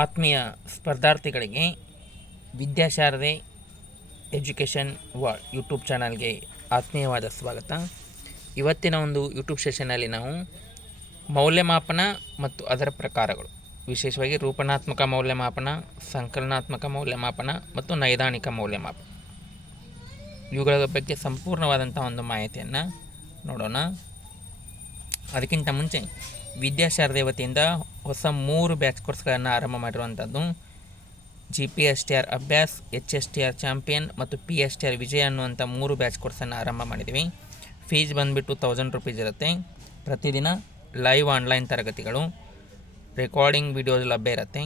ಆತ್ಮೀಯ ಸ್ಪರ್ಧಾರ್ಥಿಗಳಿಗೆ Vidyasharade education world YouTube ಚಾನಲ್ಗೆ ಆತ್ಮೀಯವಾದ ಸ್ವಾಗತ. ಇವತ್ತಿನ ಒಂದು ಯೂಟ್ಯೂಬ್ ಸೆಷನಲ್ಲಿ ನಾವು ಮೌಲ್ಯಮಾಪನ ಮತ್ತು ಅದರ ಪ್ರಕಾರಗಳು, ವಿಶೇಷವಾಗಿ ರೂಪನಾತ್ಮಕ ಮೌಲ್ಯಮಾಪನ, ಸಂಕಲನಾತ್ಮಕ ಮೌಲ್ಯಮಾಪನ ಮತ್ತು ನೈದಾನಿಕ ಮೌಲ್ಯಮಾಪನ, ಇವುಗಳ ಬಗ್ಗೆ ಸಂಪೂರ್ಣವಾದಂಥ ಒಂದು ಮಾಹಿತಿಯನ್ನು ನೋಡೋಣ. ಅದಕ್ಕಿಂತ ಮುಂಚೆ ವಿದ್ಯಾಶಾರದೆ ವತಿಯಿಂದ ಹೊಸ 3 ಬ್ಯಾಚ್ ಕೋರ್ಸ್ಗಳನ್ನು ಆರಂಭ ಮಾಡಿರುವಂಥದ್ದು. GPSTR ಅಭ್ಯಾಸ್, HSTR ಚಾಂಪಿಯನ್ ಮತ್ತು PSTR ವಿಜಯ ಅನ್ನುವಂಥ 3 ಬ್ಯಾಚ್ ಕೋರ್ಸನ್ನು ಆರಂಭ ಮಾಡಿದ್ದೀವಿ. ಫೀಸ್ ಬಂದುಬಿಟ್ಟು 1000 ರೂಪೀಸ್ ಇರುತ್ತೆ. ಪ್ರತಿದಿನ ಲೈವ್ ಆನ್ಲೈನ್ ತರಗತಿಗಳು, ರೆಕಾರ್ಡಿಂಗ್ ವಿಡಿಯೋಸ್ ಲಭ್ಯ ಇರುತ್ತೆ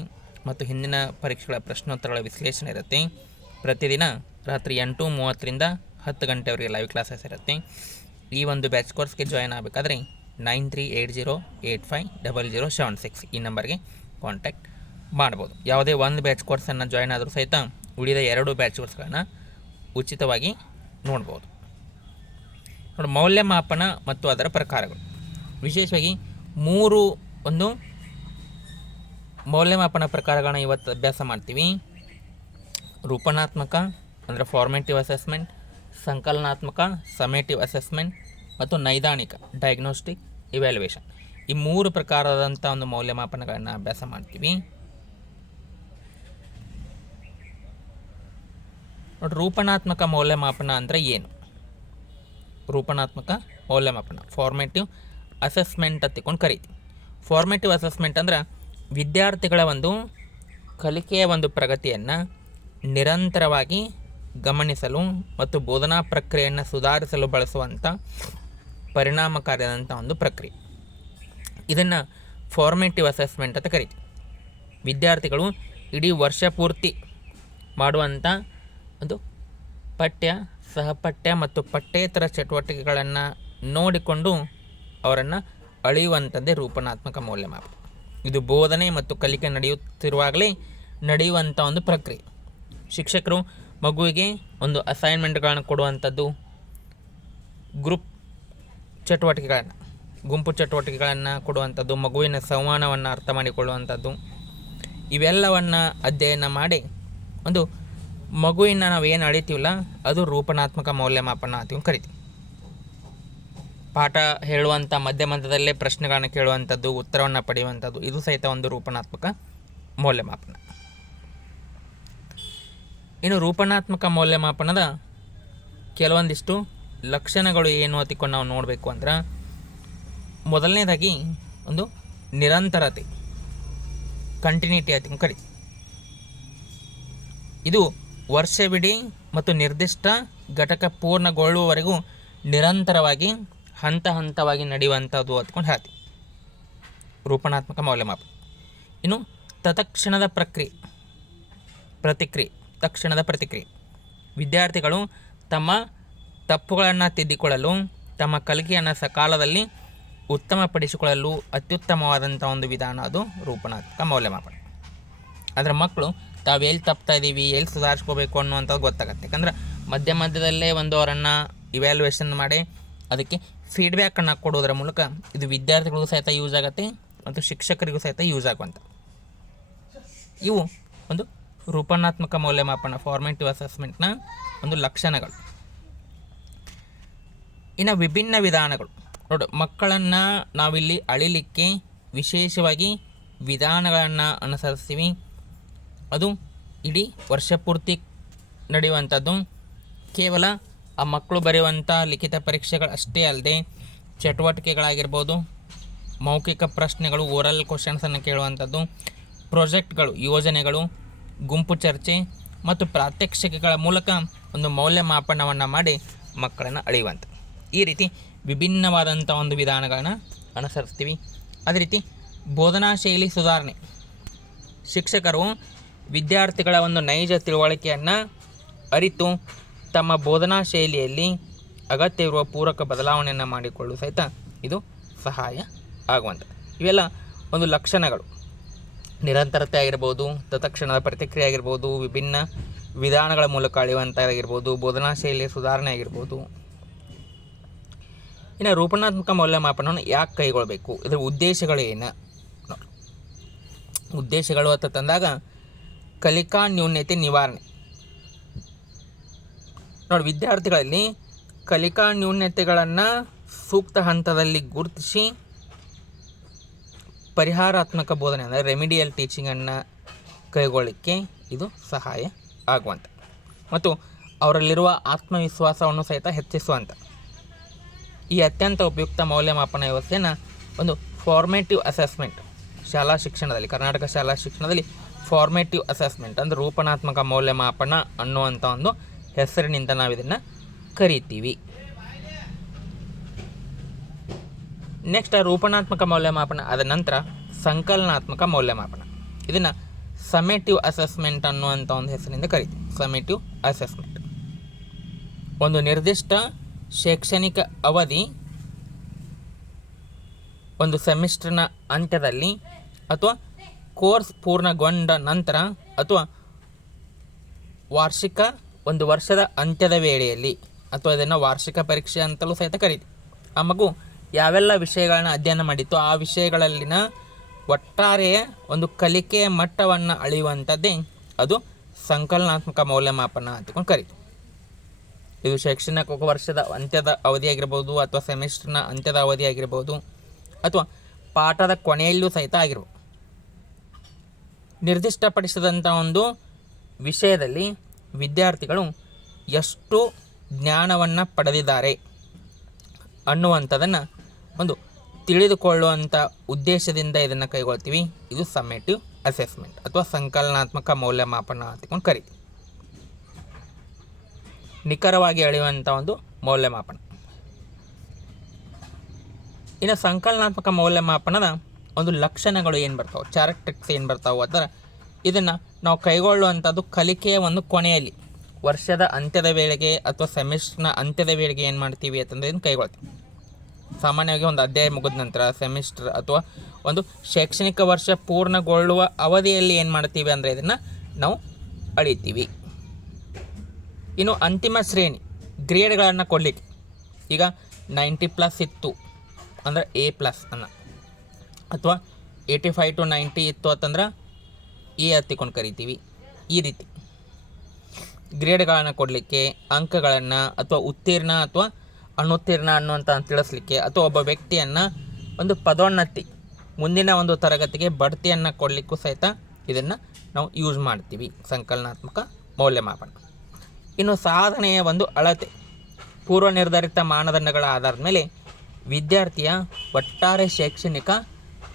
ಮತ್ತು ಹಿಂದಿನ ಪರೀಕ್ಷೆಗಳ ಪ್ರಶ್ನೋತ್ತರಗಳ ವಿಶ್ಲೇಷಣೆ ಇರುತ್ತೆ. ಪ್ರತಿದಿನ ರಾತ್ರಿ 8:30ರಿಂದ 10 ಗಂಟೆವರೆಗೆ ಲೈವ್ ಕ್ಲಾಸಸ್ ಇರುತ್ತೆ. ಈ ಒಂದು ಬ್ಯಾಚ್ ಕೋರ್ಸ್ಗೆ ಜಾಯ್ನ್ ಆಗಬೇಕಾದ್ರೆ 9380850076 ಈ ನಂಬರ್ಗೆ ಕಾಂಟ್ಯಾಕ್ಟ್ ಮಾಡ್ಬೋದು. ಯಾವುದೇ ಒಂದು ಬ್ಯಾಚ್ ಕೋರ್ಸನ್ನು ಜಾಯ್ನ್ ಆದರೂ ಸಹಿತ ಉಳಿದ 2 ಬ್ಯಾಚ್ ಕೋರ್ಸ್ಗಳನ್ನು ಉಚಿತವಾಗಿ ನೋಡ್ಬೋದು. ನೋಡಿ, ಮೌಲ್ಯಮಾಪನ ಮತ್ತು ಅದರ ಪ್ರಕಾರಗಳು, ವಿಶೇಷವಾಗಿ 3 ಒಂದು ಮೌಲ್ಯಮಾಪನ ಪ್ರಕಾರಗಳನ್ನ ಇವತ್ತು ಅಭ್ಯಾಸ ಮಾಡ್ತೀವಿ. ರೂಪನಾತ್ಮಕ ಅಂದರೆ ಫಾರ್ಮೇಟಿವ್ ಅಸೆಸ್ಮೆಂಟ್, ಸಂಕಲನಾತ್ಮಕ ಸಮೇಟಿವ್ ಅಸೆಸ್ಮೆಂಟ್ ಮತ್ತು ನೈದಾನಿಕ ಡಯಾಗ್ನೋಸ್ಟಿಕ್ ಇವ್ಯಾಲ್ಯುವೇಷನ್, ಈ 3 ಪ್ರಕಾರದಂಥ ಒಂದು ಮೌಲ್ಯಮಾಪನಗಳನ್ನು ಅಭ್ಯಾಸ ಮಾಡ್ತೀವಿ. ನೋಡಿ, ರೂಪನಾತ್ಮಕ ಮೌಲ್ಯಮಾಪನ ಅಂದರೆ ಏನು? ರೂಪನಾತ್ಮಕ ಮೌಲ್ಯಮಾಪನ ಫಾರ್ಮೇಟಿವ್ ಅಸೆಸ್ಮೆಂಟ್ ಅಂತ ಕರಿತೀವಿ. ಫಾರ್ಮೇಟಿವ್ ಅಸೆಸ್ಮೆಂಟ್ ಅಂದ್ರೆ ವಿದ್ಯಾರ್ಥಿಗಳ ಒಂದು ಕಲಿಕೆಯ ಒಂದು ಪ್ರಗತಿಯನ್ನು ನಿರಂತರವಾಗಿ ಗಮನಿಸಲು ಮತ್ತು ಬೋಧನಾ ಪ್ರಕ್ರಿಯೆಯನ್ನು ಸುಧಾರಿಸಲು ಬಳಸುವಂಥ ಪರಿಣಾಮಕಾರಿಯಾದಂಥ ಒಂದು ಪ್ರಕ್ರಿಯೆ. ಇದನ್ನು ಫಾರ್ಮೇಟಿವ್ ಅಸೆಸ್ಮೆಂಟ್ ಅಂತ ಕರಿತೀವಿ. ವಿದ್ಯಾರ್ಥಿಗಳು ಇಡೀ ವರ್ಷ ಪೂರ್ತಿ ಮಾಡುವಂಥ ಒಂದು ಪಠ್ಯ, ಸಹಪಠ್ಯ ಮತ್ತು ಪಠ್ಯೇತರ ಚಟುವಟಿಕೆಗಳನ್ನು ನೋಡಿಕೊಂಡು ಅವರನ್ನು ಅಳೆಯುವಂಥದ್ದೇ ರೂಪನಾತ್ಮಕ ಮೌಲ್ಯಮಾಪನ. ಇದು ಬೋಧನೆ ಮತ್ತು ಕಲಿಕೆ ನಡೆಯುತ್ತಿರುವಾಗಲೇ ನಡೆಯುವಂಥ ಒಂದು ಪ್ರಕ್ರಿಯೆ. ಶಿಕ್ಷಕರು ಮಗುವಿಗೆ ಒಂದು ಅಸೈನ್ಮೆಂಟ್ಗಳನ್ನು ಕೊಡುವಂಥದ್ದು, ಗ್ರೂಪ್ ಚಟುವಟಿಕೆಗಳನ್ನು, ಗುಂಪು ಚಟುವಟಿಕೆಗಳನ್ನು ಕೊಡುವಂಥದ್ದು, ಮಗುವಿನ ಸಂವಹನವನ್ನು ಅರ್ಥ ಮಾಡಿಕೊಳ್ಳುವಂಥದ್ದು, ಇವೆಲ್ಲವನ್ನು ಅಧ್ಯಯನ ಮಾಡಿ ಒಂದು ಮಗುವಿನ ನಾವು ಏನು ಅಳಿತೀವಲ್ಲ ಅದು ರೂಪನಾತ್ಮಕ ಮೌಲ್ಯಮಾಪನ ಅಂತ ಕರಿತೀವಿ. ಪಾಠ ಹೇಳುವಂಥ ಮಧ್ಯದಲ್ಲೇ ಪ್ರಶ್ನೆಗಳನ್ನು ಕೇಳುವಂಥದ್ದು, ಉತ್ತರವನ್ನು ಪಡೆಯುವಂಥದ್ದು, ಇದು ಸಹಿತ ಒಂದು ರೂಪನಾತ್ಮಕ ಮೌಲ್ಯಮಾಪನ. ಇನ್ನು ರೂಪನಾತ್ಮಕ ಮೌಲ್ಯಮಾಪನದ ಕೆಲವೊಂದಿಷ್ಟು ಲಕ್ಷಣಗಳು ಏನು ಅಂತಿಕೊಂಡು ನಾವು ನೋಡಬೇಕು ಅಂದ್ರೆ, ಮೊದಲನೇದಾಗಿ ಒಂದು ನಿರಂತರತೆ, ಕಂಟಿನ್ಯೂಟಿ ಅಂತ ಕರಿತೀವಿ. ಇದು ವರ್ಷವಿಡೀ ಮತ್ತು ನಿರ್ದಿಷ್ಟ ಘಟಕ ಪೂರ್ಣಗೊಳ್ಳುವವರೆಗೂ ನಿರಂತರವಾಗಿ ಹಂತ ಹಂತವಾಗಿ ನಡೆಯುವಂಥದ್ದು ಅಂದ್ಕೊಂಡು ಹೇಳ್ತೀವಿ ರೂಪನಾತ್ಮಕ ಮೌಲ್ಯಮಾಪನ. ಇನ್ನು ತತ್ಕ್ಷಣದ ಪ್ರತಿಕ್ರಿಯೆ, ವಿದ್ಯಾರ್ಥಿಗಳು ತಮ್ಮ ತಪ್ಪುಗಳನ್ನು ತಿದ್ದಿಕೊಳ್ಳಲು, ತಮ್ಮ ಕಲಿಕೆಯನ್ನು ಸಕಾಲದಲ್ಲಿ ಉತ್ತಮಪಡಿಸಿಕೊಳ್ಳಲು ಅತ್ಯುತ್ತಮವಾದಂಥ ಒಂದು ವಿಧಾನ ಅದು ರೂಪನಾತ್ಮಕ ಮೌಲ್ಯಮಾಪನ. ಅದರ ಮಕ್ಕಳು ತಾವು ಎಲ್ಲಿ ತಪ್ತಾ ಇದ್ದೀವಿ, ಎಲ್ಲಿ ಸುಧಾರಿಸ್ಕೋಬೇಕು ಅನ್ನುವಂಥದ್ದು ಗೊತ್ತಾಗತ್ತೆ. ಯಾಕಂದ್ರೆ ಮಧ್ಯದಲ್ಲೇ ಒಂದು ಅವರನ್ನು ಇವ್ಯಾಲ್ಯುವೇಷನ್ ಮಾಡಿ ಅದಕ್ಕೆ ಫೀಡ್ಬ್ಯಾಕನ್ನು ಕೊಡೋದರ ಮೂಲಕ ಇದು ವಿದ್ಯಾರ್ಥಿಗಳಿಗೂ ಸಹಿತ ಯೂಸ್ ಆಗುತ್ತೆ ಮತ್ತು ಶಿಕ್ಷಕರಿಗೂ ಸಹಿತ ಯೂಸ್ ಆಗುವಂಥ ಇವು ಒಂದು ರೂಪನಾತ್ಮಕ ಮೌಲ್ಯಮಾಪನ ಫಾರ್ಮೇಟಿವ್ ಅಸೆಸ್ಮೆಂಟ್ನ ಒಂದು ಲಕ್ಷಣಗಳು. ಇನ್ನು ವಿಭಿನ್ನ ವಿಧಾನಗಳು ನೋಡಿ, ಮಕ್ಕಳನ್ನು ನಾವಿಲ್ಲಿ ಅಳಿಲಿಕ್ಕೆ ವಿಶೇಷವಾಗಿ ವಿಧಾನಗಳನ್ನು ಅನುಸರಿಸ್ತೀವಿ. ಅದು ಇಡೀ ವರ್ಷ ಪೂರ್ತಿ ನಡೆಯುವಂಥದ್ದು. ಕೇವಲ ಆ ಮಕ್ಕಳು ಬರೆಯುವಂಥ ಲಿಖಿತ ಪರೀಕ್ಷೆಗಳು ಅಷ್ಟೇ ಅಲ್ಲದೆ ಚಟುವಟಿಕೆಗಳಾಗಿರ್ಬೋದು, ಮೌಖಿಕ ಪ್ರಶ್ನೆಗಳು, ಓರಲ್ ಕ್ವಶನ್ಸನ್ನು ಕೇಳುವಂಥದ್ದು, ಪ್ರಾಜೆಕ್ಟ್ಗಳು, ಯೋಜನೆಗಳು, ಗುಂಪು ಚರ್ಚೆ ಮತ್ತು ಪ್ರಾತ್ಯಕ್ಷಿಕೆಗಳ ಮೂಲಕ ಒಂದು ಮೌಲ್ಯಮಾಪನವನ್ನು ಮಾಡಿ ಮಕ್ಕಳನ್ನು ಅಳೆಯುವಂಥ ಈ ರೀತಿ ವಿಭಿನ್ನವಾದಂಥ ಒಂದು ವಿಧಾನಗಳನ್ನು ಅನುಸರಿಸ್ತೀವಿ. ಅದೇ ರೀತಿ ಬೋಧನಾ ಶೈಲಿ ಸುಧಾರಣೆ, ಶಿಕ್ಷಕರು ವಿದ್ಯಾರ್ಥಿಗಳ ಒಂದು ನೈಜ ತಿಳುವಳಿಕೆಯನ್ನು ಅರಿತು ತಮ್ಮ ಬೋಧನಾ ಶೈಲಿಯಲ್ಲಿ ಅಗತ್ಯವಿರುವ ಪೂರಕ ಬದಲಾವಣೆಯನ್ನು ಮಾಡಿಕೊಳ್ಳಲು ಸಹಿತ ಇದು ಸಹಾಯ ಆಗುವಂಥ ಇವೆಲ್ಲ ಒಂದು ಲಕ್ಷಣಗಳು. ನಿರಂತರತೆ ಆಗಿರ್ಬೋದು, ತತ್ಕ್ಷಣದ ಪ್ರತಿಕ್ರಿಯೆ ಆಗಿರ್ಬೋದು, ವಿಭಿನ್ನ ವಿಧಾನಗಳ ಮೂಲಕ ಅಳೆಯುವಂಥದ್ದಾಗಿರ್ಬೋದು, ಬೋಧನಾ ಶೈಲಿಯ ಸುಧಾರಣೆ ಆಗಿರ್ಬೋದು. ಇನ್ನು ರೂಪನಾತ್ಮಕ ಮೌಲ್ಯಮಾಪನವನ್ನು ಯಾಕೆ ಕೈಗೊಳ್ಳಬೇಕು, ಇದರ ಉದ್ದೇಶಗಳೇನು? ಉದ್ದೇಶಗಳು ಅಂತ ತಂದಾಗ ಕಲಿಕಾ ನ್ಯೂನ್ಯತೆ ನಿವಾರಣೆ. ನೋಡಿ, ವಿದ್ಯಾರ್ಥಿಗಳಲ್ಲಿ ಕಲಿಕಾ ನ್ಯೂನ್ಯತೆಗಳನ್ನು ಸೂಕ್ತ ಹಂತದಲ್ಲಿ ಗುರುತಿಸಿ ಪರಿಹಾರಾತ್ಮಕ ಬೋಧನೆ ಅಂದರೆ ರೆಮಿಡಿಯಲ್ ಟೀಚಿಂಗನ್ನು ಕೈಗೊಳ್ಳಲಿಕ್ಕೆ ಇದು ಸಹಾಯ ಆಗುವಂಥ ಮತ್ತು ಅವರಲ್ಲಿರುವ ಆತ್ಮವಿಶ್ವಾಸವನ್ನು ಸಹಿತ ಹೆಚ್ಚಿಸುವಂಥ ಈ ಅತ್ಯಂತ ಉಪಯುಕ್ತ ಮೌಲ್ಯಮಾಪನ ವ್ಯವಸ್ಥೆಯನ್ನು ಒಂದು ಫಾರ್ಮೇಟಿವ್ ಅಸೆಸ್ಮೆಂಟ್ ಶಾಲಾ ಶಿಕ್ಷಣದಲ್ಲಿ, ಕರ್ನಾಟಕ ಶಾಲಾ ಶಿಕ್ಷಣದಲ್ಲಿ ಫಾರ್ಮೇಟಿವ್ ಅಸೆಸ್ಮೆಂಟ್ ಅಂದರೆ ರೂಪನಾತ್ಮಕ ಮೌಲ್ಯಮಾಪನ ಅನ್ನುವಂಥ ಒಂದು ಹೆಸರಿನಿಂದ ನಾವು ಇದನ್ನು ಕರಿತೀವಿ. ನೆಕ್ಸ್ಟ್ ರೂಪನಾತ್ಮಕ ಮೌಲ್ಯಮಾಪನ ಆದ ನಂತರ ಸಂಕಲನಾತ್ಮಕ ಮೌಲ್ಯಮಾಪನ. ಇದನ್ನು ಸಮೇಟಿವ್ ಅಸೆಸ್ಮೆಂಟ್ ಅನ್ನುವಂಥ ಒಂದು ಹೆಸರಿನಿಂದ ಕರಿತೀವಿ. ಸಮೇಟಿವ್ ಅಸೆಸ್ಮೆಂಟ್ ಒಂದು ನಿರ್ದಿಷ್ಟ ಶೈಕ್ಷಣಿಕ ಅವಧಿ, ಒಂದು ಸೆಮಿಸ್ಟರ್ನ ಅಂತ್ಯದಲ್ಲಿ ಅಥವಾ ಕೋರ್ಸ್ ಪೂರ್ಣಗೊಂಡ ನಂತರ ಅಥವಾ ವಾರ್ಷಿಕ ಒಂದು ವರ್ಷದ ಅಂತ್ಯದ ವೇಳೆಯಲ್ಲಿ ಅಥವಾ ಇದನ್ನು ವಾರ್ಷಿಕ ಪರೀಕ್ಷೆ ಅಂತಲೂ ಸಹಿತ ಕರೀತೀವಿ. ಆ ಮಗು ಯಾವೆಲ್ಲ ವಿಷಯಗಳನ್ನ ಅಧ್ಯಯನ ಮಾಡಿತ್ತು ಆ ವಿಷಯಗಳಲ್ಲಿನ ಒಟ್ಟಾರೆಯ ಒಂದು ಕಲಿಕೆಯ ಮಟ್ಟವನ್ನು ಅಳೆಯುವಂಥದ್ದೇ ಅದು ಸಂಕಲನಾತ್ಮಕ ಮೌಲ್ಯಮಾಪನ ಅಂತಕೊಂಡು ಕರೀತೀವಿ. ಇದು ಶೈಕ್ಷಣಿಕ ವರ್ಷದ ಅಂತ್ಯದ ಅವಧಿಯಾಗಿರ್ಬೋದು ಅಥವಾ ಸೆಮಿಸ್ಟರ್ನ ಅಂತ್ಯದ ಅವಧಿಯಾಗಿರ್ಬೋದು ಅಥವಾ ಪಾಠದ ಕೊನೆಯಲ್ಲೂ ಸಹಿತ ಆಗಿರ್ಬೋದು. ನಿರ್ದಿಷ್ಟಪಡಿಸಿದಂಥ ಒಂದು ವಿಷಯದಲ್ಲಿ ವಿದ್ಯಾರ್ಥಿಗಳು ಎಷ್ಟು ಜ್ಞಾನವನ್ನು ಪಡೆದಿದ್ದಾರೆ ಅನ್ನುವಂಥದ್ದನ್ನು ಒಂದು ತಿಳಿದುಕೊಳ್ಳುವಂಥ ಉದ್ದೇಶದಿಂದ ಇದನ್ನು ಕೈಗೊಳ್ತೀವಿ. ಇದು ಸಮೇಟಿವ್ ಅಸೆಸ್ಮೆಂಟ್ ಅಥವಾ ಸಂಕಲನಾತ್ಮಕ ಮೌಲ್ಯಮಾಪನ ಅಂತಕೊಂಡು ಕರಿತೀವಿ. ನಿಖರವಾಗಿ ಅಳೆಯುವಂಥ ಒಂದು ಮೌಲ್ಯಮಾಪನ. ಇನ್ನು ಸಂಕಲನಾತ್ಮಕ ಮೌಲ್ಯಮಾಪನದ ಒಂದು ಲಕ್ಷಣಗಳು ಏನು ಬರ್ತಾವೆ, ಕ್ಯಾರೆಕ್ಟರಿಸ್ಟಿಕ್ಸ್ ಏನು ಬರ್ತಾವೆ ಅಂದರೆ ಇದನ್ನು ನಾವು ಕೈಗೊಳ್ಳುವಂಥದ್ದು ಕಲಿಕೆಯ ಒಂದು ಕೊನೆಯಲ್ಲಿ ವರ್ಷದ ಅಂತ್ಯದ ವೇಳೆಗೆ ಅಥವಾ ಸೆಮಿಸ್ಟರ್ನ ಅಂತ್ಯದ ವೇಳೆಗೆ ಏನು ಮಾಡ್ತೀವಿ ಅಂತಂದರೆ ಇದನ್ನು ಕೈಗೊಳ್ತೀವಿ. ಸಾಮಾನ್ಯವಾಗಿ ಒಂದು ಅಧ್ಯಾಯ ಮುಗಿದ ನಂತರ ಸೆಮಿಸ್ಟರ್ ಅಥವಾ ಒಂದು ಶೈಕ್ಷಣಿಕ ವರ್ಷ ಪೂರ್ಣಗೊಳ್ಳುವ ಅವಧಿಯಲ್ಲಿ ಏನು ಮಾಡ್ತೀವಿ ಅಂದರೆ ಇದನ್ನು ನಾವು ಅಳಿತೀವಿ. ಇನ್ನು ಅಂತಿಮ ಶ್ರೇಣಿ ಗ್ರೇಡ್ಗಳನ್ನು ಕೊಡಲಿಕ್ಕೆ ಈಗ 90+ ಇತ್ತು ಅಂದರೆ A+ ಅನ್ನ, ಅಥವಾ 85 to 90 ಇತ್ತು ಅಂತಂದ್ರೆ A ಹತ್ತಿಕೊಂಡು ಕರಿತೀವಿ. ಈ ರೀತಿ ಗ್ರೇಡ್ಗಳನ್ನು ಕೊಡಲಿಕ್ಕೆ, ಅಂಕಗಳನ್ನು ಅಥವಾ ಉತ್ತೀರ್ಣ ಅಥವಾ ಅನುತ್ತೀರ್ಣ ಅನ್ನುವಂಥ ತಿಳಿಸ್ಲಿಕ್ಕೆ, ಅಥವಾ ಒಬ್ಬ ವ್ಯಕ್ತಿಯನ್ನು ಒಂದು ಪದೋನ್ನತಿ ಮುಂದಿನ ಒಂದು ತರಗತಿಗೆ ಬಡ್ತಿಯನ್ನು ಕೊಡಲಿಕ್ಕೂ ಸಹಿತ ಇದನ್ನು ನಾವು ಯೂಸ್ ಮಾಡ್ತೀವಿ, ಸಂಕಲನಾತ್ಮಕ ಮೌಲ್ಯಮಾಪನ. ಇನ್ನು ಸಾಧನೆಯ ಒಂದು ಅಳತೆ, ಪೂರ್ವ ನಿರ್ಧರಿತ ಮಾನದಂಡಗಳ ಆಧಾರದ ಮೇಲೆ ವಿದ್ಯಾರ್ಥಿಯ ಒಟ್ಟಾರೆ ಶೈಕ್ಷಣಿಕ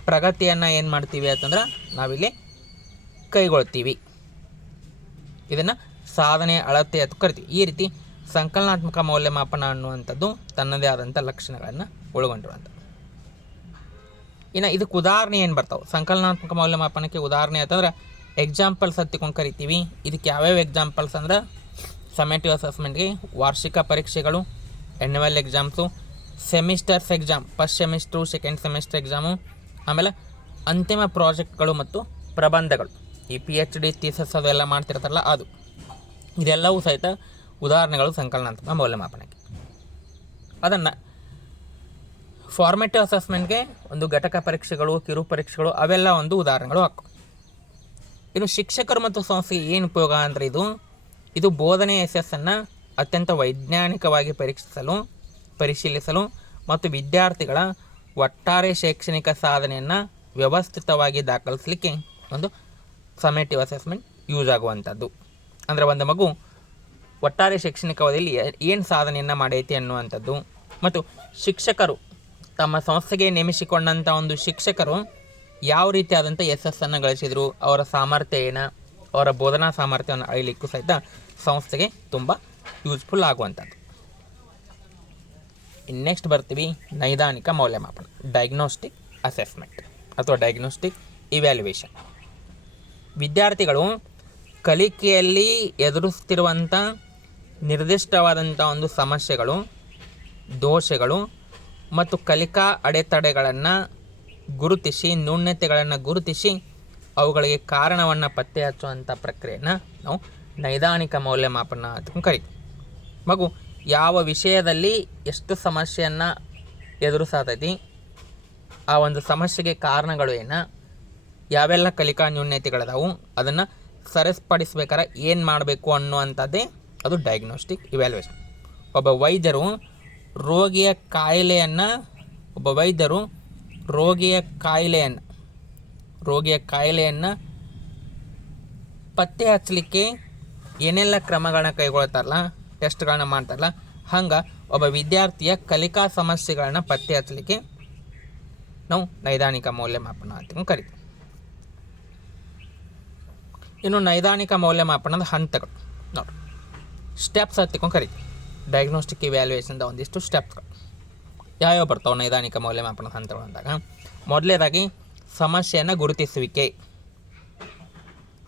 ಪ್ರಗತಿಯನ್ನು ಏನು ಮಾಡ್ತೀವಿ ಅಂತಂದ್ರೆ ನಾವಿಲ್ಲಿ ಕೈಗೊಳ್ತೀವಿ. ಇದನ್ನು ಸಾಧನೆಯ ಅಳತೆ ಅಂತ ಕರಿತೀವಿ. ಈ ರೀತಿ ಸಂಕಲನಾತ್ಮಕ ಮೌಲ್ಯಮಾಪನ ಅನ್ನುವಂಥದ್ದು ತನ್ನದೇ ಆದಂಥ ಲಕ್ಷಣಗಳನ್ನು ಒಳಗೊಂಡಿರುವಂಥದ್ದು. ಇನ್ನು ಇದಕ್ಕೆ ಉದಾಹರಣೆ ಏನು ಬರ್ತಾವೆ ಸಂಕಲನಾತ್ಮಕ ಮೌಲ್ಯಮಾಪನಕ್ಕೆ ಉದಾಹರಣೆ ಅಂತಂದ್ರೆ ಎಕ್ಸಾಂಪಲ್ಸ್ ಹತ್ತಿಕೊಂಡು ಕರಿತೀವಿ. ಇದಕ್ಕೆ ಯಾವ್ಯಾವ ಎಕ್ಸಾಂಪಲ್ಸ್ ಅಂದ್ರೆ ಸಮೇಟಿವ್ ಅಸೆಸ್ಮೆಂಟ್ಗೆ ವಾರ್ಷಿಕ ಪರೀಕ್ಷೆಗಳು, annual exams, semesters exam, first semester, second semester exam, ಆಮೇಲೆ ಅಂತಿಮ ಪ್ರಾಜೆಕ್ಟ್ಗಳು ಮತ್ತು ಪ್ರಬಂಧಗಳು, ಈ PhD ಥೀಸಸ್ ಅವೆಲ್ಲ ಮಾಡ್ತಿರ್ತಾರಲ್ಲ ಅದು. ಇದೆಲ್ಲವೂ ಸಹಿತ ಉದಾಹರಣೆಗಳು ಸಂಕಲನಾತ್ಮಕ ಮೌಲ್ಯಮಾಪನಕ್ಕೆ. ಅದನ್ನು ಫಾರ್ಮೇಟಿವ್ ಅಸೆಸ್ಮೆಂಟ್ಗೆ ಒಂದು ಘಟಕ ಪರೀಕ್ಷೆಗಳು, ಕಿರು ಪರೀಕ್ಷೆಗಳು ಅವೆಲ್ಲ ಒಂದು ಉದಾಹರಣೆಗಳು ಹಾಕು. ಇನ್ನು ಶಿಕ್ಷಕರು ಮತ್ತು ಸಂಸ್ಥೆಗೆ ಏನು ಉಪಯೋಗ ಅಂದರೆ ಇದು ಬೋಧನೆಯ ಯಶಸ್ಸನ್ನು ಅತ್ಯಂತ ವೈಜ್ಞಾನಿಕವಾಗಿ ಪರಿಶೀಲಿಸಲು ಮತ್ತು ವಿದ್ಯಾರ್ಥಿಗಳ ಒಟ್ಟಾರೆ ಶೈಕ್ಷಣಿಕ ಸಾಧನೆಯನ್ನು ವ್ಯವಸ್ಥಿತವಾಗಿ ದಾಖಲಿಸಲಿಕ್ಕೆ ಒಂದು ಸಮೇಟಿವ್ ಅಸೆಸ್ಮೆಂಟ್ ಯೂಸ್ ಆಗುವಂಥದ್ದು. ಅಂದರೆ ಒಂದು ಮಗು ಒಟ್ಟಾರೆ ಶೈಕ್ಷಣಿಕ ಅವಧಿಯಲ್ಲಿ ಏನು ಸಾಧನೆಯನ್ನು ಮಾಡೈತಿ ಅನ್ನುವಂಥದ್ದು, ಮತ್ತು ಶಿಕ್ಷಕರು ತಮ್ಮ ಸಂಸ್ಥೆಗೆ ನೇಮಿಸಿಕೊಂಡಂಥ ಒಂದು ಶಿಕ್ಷಕರು ಯಾವ ರೀತಿಯಾದಂಥ ಯಶಸ್ಸನ್ನು ಗಳಿಸಿದರು, ಅವರ ಸಾಮರ್ಥ್ಯ ಏನು, ಅವರ ಬೋಧನಾ ಸಾಮರ್ಥ್ಯವನ್ನು ಅಳಿಲಿಕ್ಕೂ ಸಹಿತ ಸಂಸ್ಥೆಗೆ ತುಂಬ ಯೂಸ್ಫುಲ್ ಆಗುವಂಥದ್ದು. ಇನ್ನು ನೆಕ್ಸ್ಟ್ ಬರ್ತೀವಿ ನೈದಾನಿಕ ಮೌಲ್ಯಮಾಪನ, ಡಯಾಗ್ನೋಸ್ಟಿಕ್ ಅಸೆಸ್ಮೆಂಟ್ ಅಥವಾ ಡಯಾಗ್ನೋಸ್ಟಿಕ್ ಇವ್ಯಾಲ್ಯುವೇಷನ್. ವಿದ್ಯಾರ್ಥಿಗಳು ಕಲಿಕೆಯಲ್ಲಿ ಎದುರಿಸ್ತಿರುವಂಥ ನಿರ್ದಿಷ್ಟವಾದಂಥ ಒಂದು ಸಮಸ್ಯೆಗಳು, ದೋಷಗಳು ಮತ್ತು ಕಲಿಕಾ ಅಡೆತಡೆಗಳನ್ನು ಗುರುತಿಸಿ, ನ್ಯೂನತೆಗಳನ್ನು ಗುರುತಿಸಿ ಅವುಗಳಿಗೆ ಕಾರಣವನ್ನು ಪತ್ತೆ ಹಚ್ಚುವಂಥ ಪ್ರಕ್ರಿಯೆಯನ್ನು ನಾವು ನೈದಾನಿಕ ಮೌಲ್ಯಮಾಪನ ಅಂತ ಕರಿತೀವಿ. ಮಗು ಯಾವ ವಿಷಯದಲ್ಲಿ ಎಷ್ಟು ಸಮಸ್ಯೆಯನ್ನು ಎದುರಿಸತೈತಿ, ಆ ಒಂದು ಸಮಸ್ಯೆಗೆ ಕಾರಣಗಳು ಏನು, ಯಾವೆಲ್ಲ ಕಲಿಕಾ ನ್ಯೂನ್ಯತೆಗಳದಾವು ಅದನ್ನು ಸರಿಪಡಿಸ್ಬೇಕಾದ್ರೆ ಏನು ಮಾಡಬೇಕು ಅನ್ನುವಂಥದ್ದೇ ಅದು ಡಯಾಗ್ನೋಸ್ಟಿಕ್ ಇವ್ಯಾಲ್ಯೂಯೇಷನ್. ಒಬ್ಬ ವೈದ್ಯರು ರೋಗಿಯ ಕಾಯಿಲೆಯನ್ನು ಪತ್ತೆ ಹಚ್ಚಲಿಕ್ಕೆ ಏನೆಲ್ಲ ಕ್ರಮಗಳನ್ನ ಕೈಗೊಳ್ತಾರಲ್ಲ, ಟೆಸ್ಟ್ಗಳನ್ನ ಮಾಡ್ತಾರಲ್ಲ, ಹಂಗೆ ಒಬ್ಬ ವಿದ್ಯಾರ್ಥಿಯ ಕಲಿಕಾ ಸಮಸ್ಯೆಗಳನ್ನ ಪತ್ತೆ ಹಚ್ಚಲಿಕ್ಕೆ ನಾವು ನೈದಾನಿಕ ಮೌಲ್ಯಮಾಪನ ಅಂತ ಕರಿತೀವಿ. ಇನ್ನು ನೈದಾನಿಕ ಮೌಲ್ಯಮಾಪನದ ಹಂತಗಳು ನೋಡಿ, ಸ್ಟೆಪ್ಸ್ ಹತ್ತಿಕೊಂಡು ಕರಿತೀವಿ. ಡಯಾಗ್ನೋಸ್ಟಿಕ್ ಇವ್ಯಾಲ್ಯೂಯೇಷನ್ದ ಒಂದಿಷ್ಟು ಸ್ಟೆಪ್ಸ್ಗಳು ಯಾವ್ಯಾವ ಬರ್ತಾವೆ ನೈದಾನಿಕ ಮೌಲ್ಯಮಾಪನದ ಹಂತಗಳು ಅಂದಾಗ, ಮೊದಲನೇದಾಗಿ ಸಮಸ್ಯೆಯನ್ನು ಗುರುತಿಸುವಿಕೆ.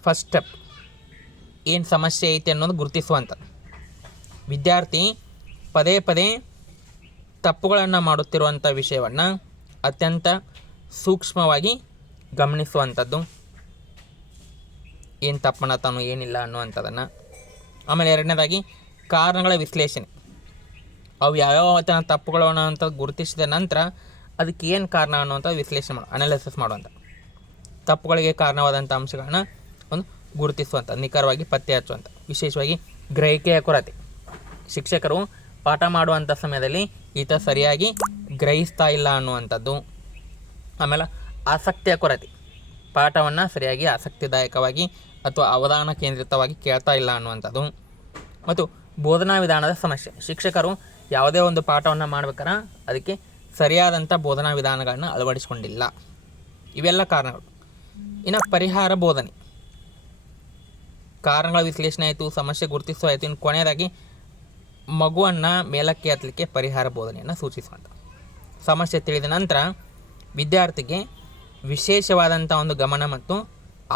ಫಸ್ಟ್ ಸ್ಟೆಪ್, ಏನು ಸಮಸ್ಯೆ ಐತೆ ಅನ್ನೋದು ಗುರುತಿಸುವಂಥದ್ದು. ವಿದ್ಯಾರ್ಥಿ ಪದೇ ಪದೇ ತಪ್ಪುಗಳನ್ನು ಮಾಡುತ್ತಿರುವಂಥ ವಿಷಯವನ್ನು ಅತ್ಯಂತ ಸೂಕ್ಷ್ಮವಾಗಿ ಗಮನಿಸುವಂಥದ್ದು, ಏನು ತಪ್ಪನ್ನ ತಾನು ಏನಿಲ್ಲ ಅನ್ನುವಂಥದ್ದನ್ನು. ಆಮೇಲೆ ಎರಡನೇದಾಗಿ ಕಾರಣಗಳ ವಿಶ್ಲೇಷಣೆ. ಅವು ಯಾವ್ಯಾವ ತಪ್ಪುಗಳು ಅನ್ನೋಂಥ ಗುರುತಿಸಿದ ನಂತರ ಅದಕ್ಕೆ ಏನು ಕಾರಣ ಅನ್ನುವಂಥ ವಿಶ್ಲೇಷಣೆ ಅನಾಲಿಸಿಸ್ ಮಾಡುವಂಥ, ತಪ್ಪುಗಳಿಗೆ ಕಾರಣವಾದಂಥ ಅಂಶಗಳನ್ನ ಒಂದು ಗುರುತಿಸುವಂಥ, ನಿಖರವಾಗಿ ಪತ್ತೆ ಹಚ್ಚುವಂಥ. ವಿಶೇಷವಾಗಿ ಗ್ರಹಿಕೆಯ ಕೊರತೆ. ಶಿಕ್ಷಕರು ಪಾಠ ಮಾಡುವಂಥ ಸಮಯದಲ್ಲಿ ಈತ ಸರಿಯಾಗಿ ಗ್ರಹಿಸ್ತಾ ಇಲ್ಲ ಅನ್ನುವಂಥದ್ದು. ಆಮೇಲೆ ಆಸಕ್ತಿಯ ಕೊರತೆ, ಪಾಠವನ್ನು ಸರಿಯಾಗಿ ಆಸಕ್ತಿದಾಯಕವಾಗಿ ಅಥವಾ ಅವಧಾನ ಕೇಂದ್ರಿತವಾಗಿ ಕೇಳ್ತಾ ಇಲ್ಲ ಅನ್ನುವಂಥದ್ದು. ಮತ್ತು ಬೋಧನಾ ವಿಧಾನದ ಸಮಸ್ಯೆ. ಶಿಕ್ಷಕರು ಯಾವುದೇ ಒಂದು ಪಾಠವನ್ನು ಮಾಡ್ಬೇಕಾರೆ ಅದಕ್ಕೆ ಸರಿಯಾದಂಥ ಬೋಧನಾ ವಿಧಾನಗಳನ್ನ ಅಳವಡಿಸಿಕೊಂಡಿಲ್ಲ. ಇವೆಲ್ಲ ಕಾರಣಗಳು. ಇನ್ನು ಪರಿಹಾರ ಬೋಧನೆ, ಕಾರಣಗಳ ವಿಶ್ಲೇಷಣೆ ಆಯಿತು, ಸಮಸ್ಯೆ ಗುರುತಿಸುವ ಆಯಿತು. ಇನ್ನು ಕೊನೆಯದಾಗಿ ಮಗುವನ್ನು ಮೇಲಕ್ಕೆ ಹತ್ತಲಿಕ್ಕೆ ಪರಿಹಾರ ಬೋಧನೆಯನ್ನು ಸೂಚಿಸುವಂಥ. ಸಮಸ್ಯೆ ತಿಳಿದ ನಂತರ ವಿದ್ಯಾರ್ಥಿಗೆ ವಿಶೇಷವಾದಂಥ ಒಂದು ಗಮನ ಮತ್ತು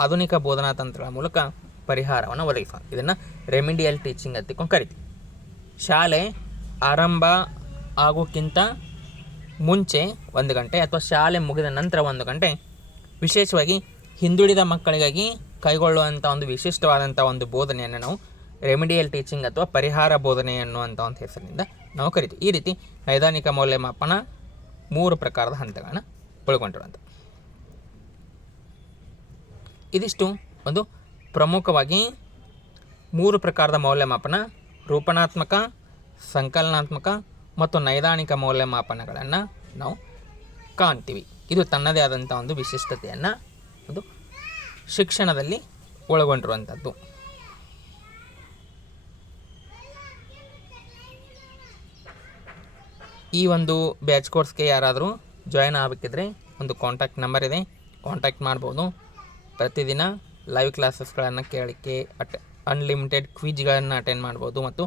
ಆಧುನಿಕ ಬೋಧನಾ ತಂತ್ರಗಳ ಮೂಲಕ ಪರಿಹಾರವನ್ನು ಒದಗಿಸುವಂಥ. ಇದನ್ನು ರೆಮಿಡಿಯಲ್ ಟೀಚಿಂಗ್ ಅಂತ ಕರಿತೀವಿ. ಶಾಲೆ ಆರಂಭ ಆಗೋಕ್ಕಿಂತ ಮುಂಚೆ 1 ಗಂಟೆ ಅಥವಾ ಶಾಲೆ ಮುಗಿದ ನಂತರ 1 ಗಂಟೆ ವಿಶೇಷವಾಗಿ ಹಿಂದುಳಿದ ಮಕ್ಕಳಿಗಾಗಿ ಕೈಗೊಳ್ಳುವಂಥ ಒಂದು ವಿಶಿಷ್ಟವಾದಂಥ ಒಂದು ಬೋಧನೆಯನ್ನು ನಾವು ರೆಮಿಡಿಯಲ್ ಟೀಚಿಂಗ್ ಅಥವಾ ಪರಿಹಾರ ಬೋಧನೆ ಅನ್ನುವಂಥ ಒಂದು ಹೆಸರಿನಿಂದ ನಾವು ಕರಿತೀವಿ. ಈ ರೀತಿ ನೈದಾನಿಕ ಮೌಲ್ಯಮಾಪನ 3 ಪ್ರಕಾರದ ಹಂತಗಳನ್ನ ಒಳಗೊಂಡಿರುವಂಥ. ಇದಿಷ್ಟು ಒಂದು ಪ್ರಮುಖವಾಗಿ 3 ಪ್ರಕಾರದ ಮೌಲ್ಯಮಾಪನ, ರೂಪಣಾತ್ಮಕ, ಸಂಕಲನಾತ್ಮಕ ಮತ್ತು ನೈದಾನಿಕ ಮೌಲ್ಯಮಾಪನಗಳನ್ನು ನಾವು ಕಾಣ್ತೀವಿ. ಇದು ತನ್ನದೇ ಆದಂಥ ಒಂದು ವಿಶಿಷ್ಟತೆಯನ್ನು ಒಂದು ಶಿಕ್ಷಣದಲ್ಲಿ ಒಳಗೊಂಡಿರುವಂಥದ್ದು. ಈ ಒಂದು ಬ್ಯಾಚ್ ಕೋರ್ಸ್ಗೆ ಯಾರಾದರೂ ಜಾಯ್ನ್ ಆಗಬೇಕಿದ್ರೆ ಒಂದು ಕಾಂಟ್ಯಾಕ್ಟ್ ನಂಬರ್ ಇದೆ, ಕಾಂಟ್ಯಾಕ್ಟ್ ಮಾಡ್ಬೋದು. ಪ್ರತಿದಿನ ಲೈವ್ ಕ್ಲಾಸಸ್ಗಳನ್ನು ಕೇಳಲಿಕ್ಕೆ ಅನ್ಲಿಮಿಟೆಡ್ ಕ್ವಿಜ್ಗಳನ್ನು ಅಟೆಂಡ್ ಮಾಡ್ಬೋದು ಮತ್ತು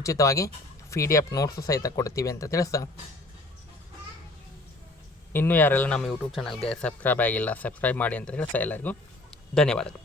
ಉಚಿತವಾಗಿ PDF ನೋಟ್ಸು ಸಹಿತ ಕೊಡ್ತೀವಿ ಅಂತ ತಿಳಿಸ್ತಾ, ಇನ್ನೂ ಯಾರೆಲ್ಲ ನಮ್ಮ ಯೂಟ್ಯೂಬ್ ಚಾನಲ್ಗೆ ಸಬ್ಸ್ಕ್ರೈಬ್ ಆಗಿಲ್ಲ ಸಬ್ಸ್ಕ್ರೈಬ್ ಮಾಡಿ ಅಂತ ತಿಳಿಸ್ತಾ ಎಲ್ಲರಿಗೂ ಧನ್ಯವಾದಗಳು.